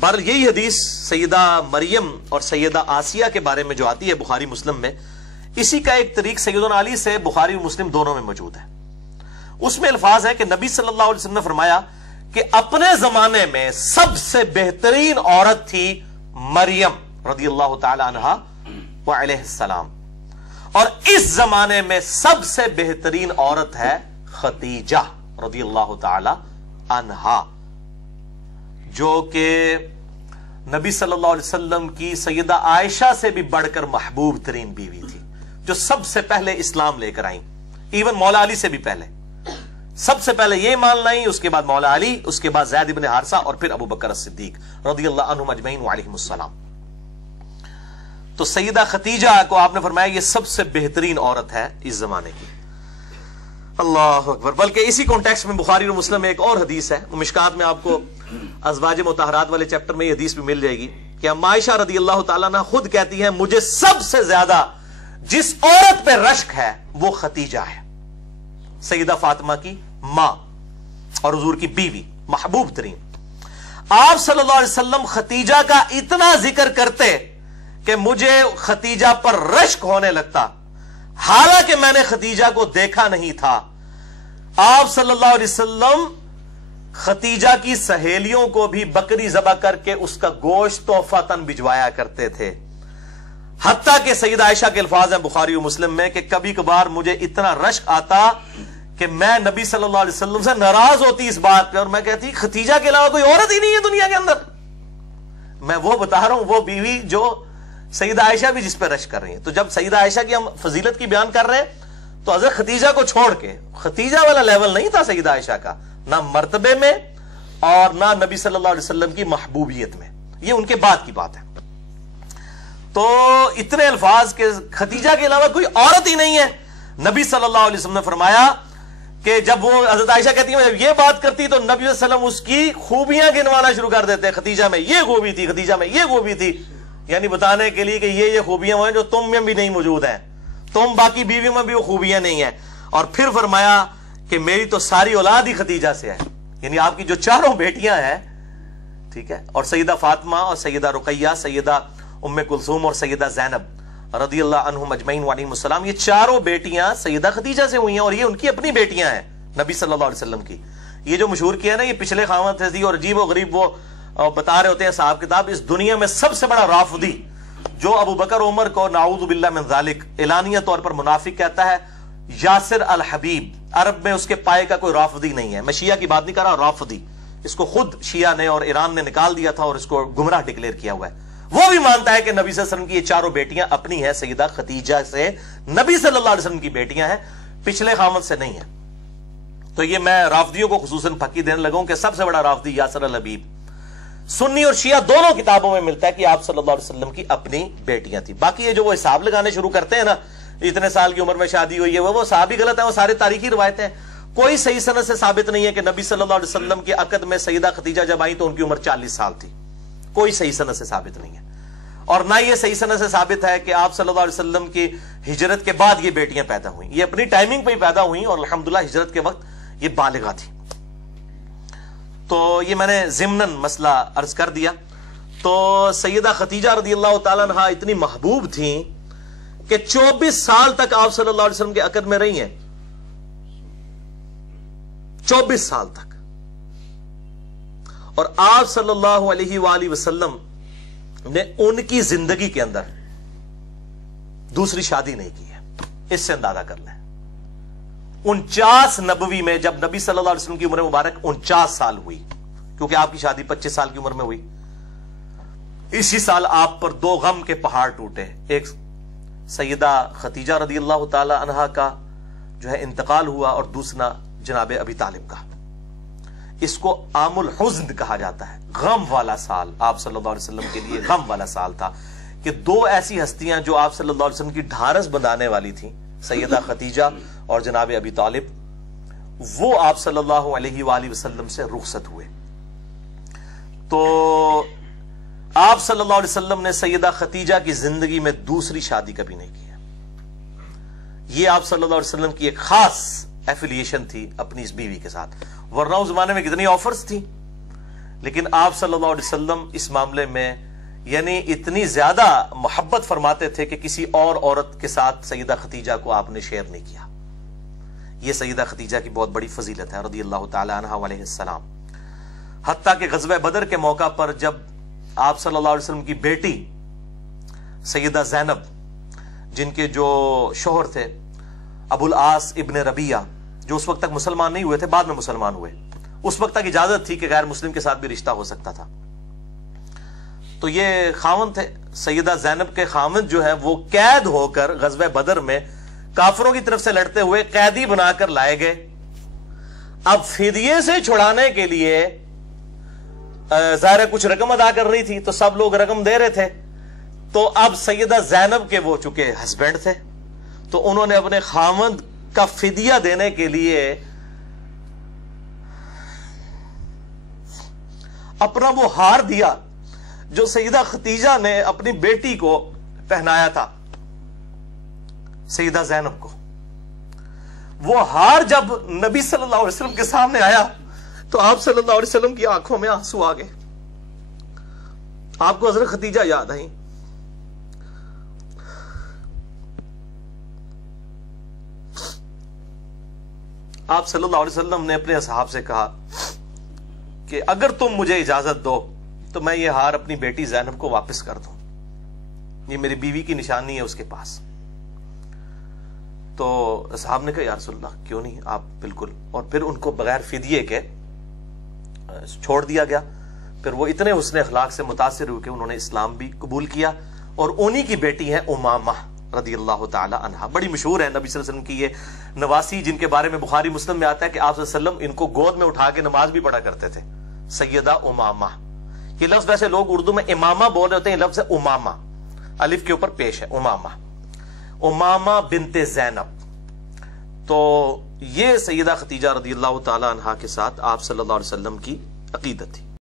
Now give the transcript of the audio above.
بہرحال یہی حدیث سیدہ مریم اور سیدہ آسیہ کے بارے میں جو آتی ہے بخاری مسلم میں، اسی کا ایک طریق سیدنا علی سے بخاری اور مسلم دونوں میں موجود ہے۔ اس میں الفاظ ہے کہ نبی صلی اللہ علیہ وسلم نے فرمایا کہ اپنے زمانے میں سب سے بہترین عورت تھی مریم رضی اللہ تعالی عنہا وعلیہ السلام، اور اس زمانے میں سب سے بہترین عورت ہے خدیجہ رضی اللہ تعالی عنہا، جو کہ نبی صلی اللہ علیہ وسلم کی سیدہ عائشہ سے بھی بڑھ کر محبوب ترین بیوی تھی، جو سب سے پہلے اسلام لے کر آئیں، ایون مولا علی سے بھی پہلے۔ سب سے پہلے یہ مان لائیں، اس کے بعد مولا علی، اس کے بعد زید بن حارثہ، اور پھر ابو بکر الصدیق رضی اللہ عنہم اجمعین وعلیہم السلام۔ تو سیدہ خدیجہ کو آپ نے فرمایا یہ سب سے بہترین عورت ہے اس زمانے کی۔ اللہ اکبر۔ بلکہ اسی کانٹیکسٹ میں بخاری اور مسلم میں ایک اور حدیث ہے، مشکات میں آپ کو ازواج مطہرات والے چیپٹر میں یہ حدیث بھی مل جائے گی کہ اما عائشہ رضی اللہ تعالیٰ عنہ خود کہتی ہیں مجھے سب سے زیادہ جس عورت پہ رشک ہے وہ خدیجہ ہے، سیدہ فاطمہ کی ماں اور حضور کی بیوی، محبوب ترین۔ آپ صلی اللہ علیہ وسلم خدیجہ کا اتنا ذکر کرتے کہ مجھے خدیجہ پر رشک ہونے لگتا، حالانکہ میں نے خدیجہ کو دیکھا نہیں تھا۔ آپ صلی اللہ علیہ وسلم خدیجہ کی سہیلیوں کو بھی بکری ذبح کر کے اس کا گوشت تحفتاً بھجوایا کرتے تھے، حتیٰ کہ سیدہ عائشہ کے الفاظ ہیں بخاری و مسلم میں کہ کبھی کبھار مجھے اتنا رشک آتا کہ میں نبی صلی اللہ علیہ وسلم سے ناراض ہوتی اس بات پہ، اور میں کہتی خدیجہ کے علاوہ کوئی عورت ہی نہیں ہے دنیا کے اندر۔ میں وہ بتا رہا ہوں، وہ بیوی جو سیدہ عائشہ بھی جس پہ رشک کر رہی ہیں۔ تو جب سیدہ عائشہ کی ہم فضیلت کی بیان کر رہے ہیں تو حضرت خدیجہ کو چھوڑ کے، خدیجہ والا لیول نہیں تھا سیدہ عائشہ کا، نہ مرتبے میں اور نہ نبی صلی اللہ علیہ وسلم کی محبوبیت میں، یہ ان کے بعد کی بات ہے۔ تو اتنے الفاظ کہ خدیجہ کے علاوہ کوئی عورت ہی نہیں ہے۔ نبی صلی اللہ علیہ وسلم نے فرمایا کہ جب وہ حضرت عائشہ کہتی ہے جب یہ بات کرتی تو نبی صلی اللہ علیہ وسلم اس کی خوبیاں گنوانا شروع کر دیتے، خدیجہ میں یہ خوبی تھی، خدیجہ میں یہ خوبی تھی، یعنی بتانے کے لیے کہ یہ خوبیاں ہیں جو تم میں بھی نہیں موجود ہیں، تم باقی بیویوں میں بھی وہ خوبیاں نہیں ہیں۔ اور پھر فرمایا کہ میری تو ساری اولاد ہی خدیجہ سے ہے، یعنی آپ کی جو چاروں بیٹیاں ہیں، ٹھیک ہے، اور سیدہ فاطمہ اور سیدہ رقیہ، سیدہ ام کلثوم اور سیدہ زینب رضی اللہ عنہم اجمعین وعلیہم السلام، یہ چاروں بیٹیاں سیدہ خدیجہ سے ہوئی ہیں، اور یہ ان کی اپنی بیٹیاں ہیں نبی صلی اللہ علیہ وسلم کی۔ یہ جو مشہور کیا ہے نا، یہ پچھلے خامد تھی، اور عجیب و غریب وہ بتا رہے ہوتے ہیں صاحب کتاب، اس دنیا میں سب سے بڑا رافضی جو ابو بکر عمر کو نعوذ باللہ من ذالک اعلانیہ طور پر منافق کہتا ہے، یاسر الحبیب، عرب میں اس کے پائے کا کوئی رافضی نہیں ہے۔ میں شیعہ کی بات نہیں کر رہا، رافضی، اس کو خود شیعہ نے اور ایران نے نکال دیا تھا اور اس کو گمراہ ڈکلیئر کیا ہوا ہے۔ وہ بھی مانتا ہے کہ نبی صلی اللہ علیہ وسلم کی یہ چاروں بیٹیاں اپنی ہیں، سیدہ خدیجہ سے نبی صلی اللہ علیہ وسلم کی بیٹیاں ہیں، پچھلے خامد سے نہیں ہیں۔ تو یہ میں رافضیوں کو خصوصاً پھکی دینے لگا ہوں کہ سب سے بڑا رافضی یاسر الحبیب، سنی اور شیعہ دونوں کتابوں میں ملتا ہے کہ آپ صلی اللہ علیہ وسلم کی اپنی بیٹیاں تھیں۔ باقی یہ جو وہ حساب لگانے شروع کرتے ہیں نا، اتنے سال کی عمر میں شادی ہوئی ہے، وہ صحابی غلط ہیں، وہ سارے تاریخی روایتیں ہیں۔ کوئی صحیح سند سے ثابت نہیں ہے کہ نبی صلی اللہ علیہ وسلم کے عقد میں سیدہ خدیجہ جب آئی تو ان کی عمر 40 سال تھی، کوئی صحیح سند سے ثابت نہیں ہے۔ اور نہ یہ صحیح سند سے ثابت ہے کہ آپ صلی اللہ علیہ وسلم کی ہجرت کے بعد یہ بیٹیاں پیدا ہوئیں، یہ اپنی ٹائمنگ پہ ہی پیدا ہوئیں، اور الحمدللہ ہجرت کے وقت یہ بالغہ تھی۔ تو یہ میں نے ضمناً مسئلہ عرض کر دیا۔ تو سیدہ خدیجہ رضی اللہ تعالیٰ عنہا اتنی محبوب تھیں کہ 24 سال تک آپ صلی اللہ علیہ وسلم کے عقد میں رہی ہیں، 24 سال تک، اور آپ صلی اللہ علیہ وآلہ وسلم نے ان کی زندگی کے اندر دوسری شادی نہیں کی ہے۔ اس سے اندازہ کر لیں 49 نبوی میں جب نبی صلی اللہ علیہ وسلم کی عمر مبارک 49 سال ہوئی، کیونکہ آپ کی شادی 25 سال کی عمر میں ہوئی، اسی سال آپ پر 2 غم کے پہاڑ ٹوٹے، ایک سیدہ خدیجہ رضی اللہ تعالی عنہا کا جو ہے انتقال ہوا، اور دوسرا جناب ابی طالب کا۔ اس کو عام الحزن کہا جاتا ہے، غم والا سال آپ صلی اللہ علیہ وسلم کے لیے غم والا سال تھا، کہ 2 ایسی ہستیاں جو آپ صلی اللہ علیہ وسلم کی ڈھارس بندھانے والی تھیں، سیدہ خدیجہ اور جناب ابی طالب، وہ آپ صلی اللہ علیہ وآلہ وسلم سے رخصت ہوئے۔ تو آپ صلی اللہ علیہ وسلم نے سیدہ خدیجہ کی زندگی میں دوسری شادی کبھی نہیں کی ہے۔ یہ آپ صلی اللہ علیہ وسلم کی ایک خاص ایفیلیشن تھی اپنی اس بیوی کے ساتھ، ورنہ اس زمانے میں کتنی آفرز تھی، لیکن آپ صلی اللہ علیہ وسلم اس معاملے میں یعنی اتنی زیادہ محبت فرماتے تھے کہ کسی اور عورت کے ساتھ سیدہ خدیجہ کو آپ نے شیئر نہیں کیا. یہ سیدہ خدیجہ کی بہت بڑی فضیلت ہے رضی اللہ تعالی عنہ علیہ السلام. حتیٰ کہ غزوہ بدر کے موقع پر جب آپ صلی اللہ علیہ وسلم کی بیٹی سیدہ زینب، جن کے جو شوہر تھے ابو العاص ابن ربیعہ، جو اس وقت تک مسلمان نہیں ہوئے تھے، بعد میں مسلمان ہوئے، اس وقت تک اجازت تھی کہ غیر مسلم کے ساتھ بھی رشتہ ہو سکتا تھا. تو یہ خاوند تھے، سیدہ زینب کے خاوند جو ہے وہ قید ہو کر غزوہ بدر میں کافروں کی طرف سے لڑتے ہوئے قیدی بنا کر لائے گئے. اب فدیے سے چھڑانے کے لیے ظاہر کچھ رقم ادا کر رہی تھی تو سب لوگ رقم دے رہے تھے. تو اب سیدہ زینب کے وہ چکے ہسبینڈ تھے، تو انہوں نے اپنے خاوند کا فدیہ دینے کے لیے اپنا وہ ہار دیا جو سیدہ خدیجہ نے اپنی بیٹی کو پہنایا تھا، سیدہ زینب کو. وہ ہار جب نبی صلی اللہ علیہ وسلم کے سامنے آیا تو آپ صلی اللہ علیہ وسلم کی آنکھوں میں آنسو آ گئے. آپ کو حضرت خدیجہ یاد آئی. آپ صلی اللہ علیہ وسلم نے اپنے اصحاب سے کہا کہ اگر تم مجھے اجازت دو تو میں یہ ہار اپنی بیٹی زینب کو واپس کر دوں، یہ میری بیوی کی نشانی ہے اس کے پاس. تو صاحب نے کہا یا رسول اللہ کیوں نہیں، آپ بالکل. اور پھر ان کو بغیر فدیے کے چھوڑ دیا گیا. پھر وہ اتنے حسن اخلاق سے متاثر ہوئے کہ انہوں نے اسلام بھی قبول کیا، اور انہی کی بیٹی ہے امامہ رضی اللہ تعالی عنہا. بڑی مشہور ہے نبی صلی اللہ علیہ وسلم کی یہ نواسی، جن کے بارے میں بخاری مسلم میں آتا ہے کہ آپ صلی اللہ علیہ وسلم ان کو گود میں اٹھا کے نماز بھی پڑھا کرتے تھے. سیدہ امامہ، یہ لفظ ویسے لوگ اردو میں امامہ بول رہے ہوتے ہیں، یہ لفظ ہے امامہ، الف کے اوپر پیش ہے امامہ، امامہ بنت زینب. تو یہ سیدہ خدیجہ رضی اللہ تعالی عنہا کے ساتھ آپ صلی اللہ علیہ وسلم کی عقیدت تھی.